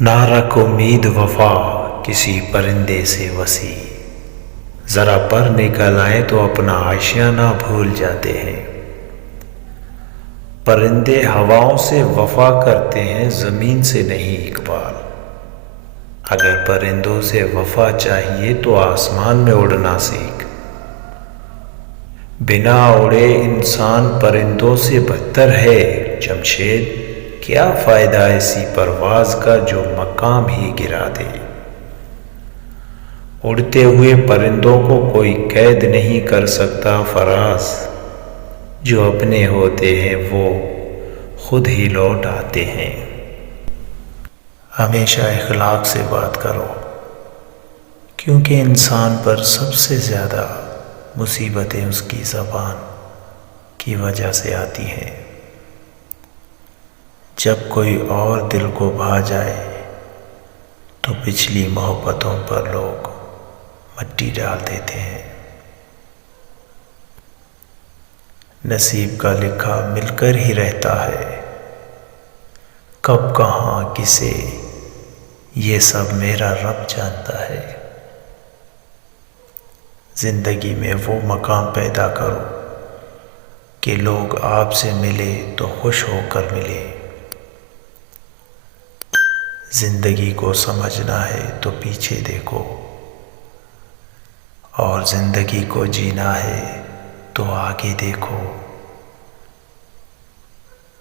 نہ رکھ امید وفا کسی پرندے سے وسیع، ذرا پر نکل آئیں تو اپنا آشیانہ بھول جاتے ہیں۔ پرندے ہواؤں سے وفا کرتے ہیں، زمین سے نہیں اقبال۔ اگر پرندوں سے وفا چاہیے تو آسمان میں اڑنا سیکھ۔ بنا اڑے انسان پرندوں سے بدتر ہے جمشید، کیا فائدہ ایسی پرواز کا جو مقام ہی گرا دے۔ اڑتے ہوئے پرندوں کو کوئی قید نہیں کر سکتا فراز، جو اپنے ہوتے ہیں وہ خود ہی لوٹ آتے ہیں۔ ہمیشہ اخلاق سے بات کرو، کیونکہ انسان پر سب سے زیادہ مصیبتیں اس کی زبان کی وجہ سے آتی ہیں۔ جب کوئی اور دل کو بھا جائے تو پچھلی محبتوں پر لوگ مٹی ڈال دیتے ہیں۔ نصیب کا لکھا مل کر ہی رہتا ہے، کب کہاں کسے یہ سب میرا رب جانتا ہے۔ زندگی میں وہ مقام پیدا کرو کہ لوگ آپ سے ملے تو خوش ہو کر ملے۔ زندگی کو سمجھنا ہے تو پیچھے دیکھو، اور زندگی کو جینا ہے تو آگے دیکھو۔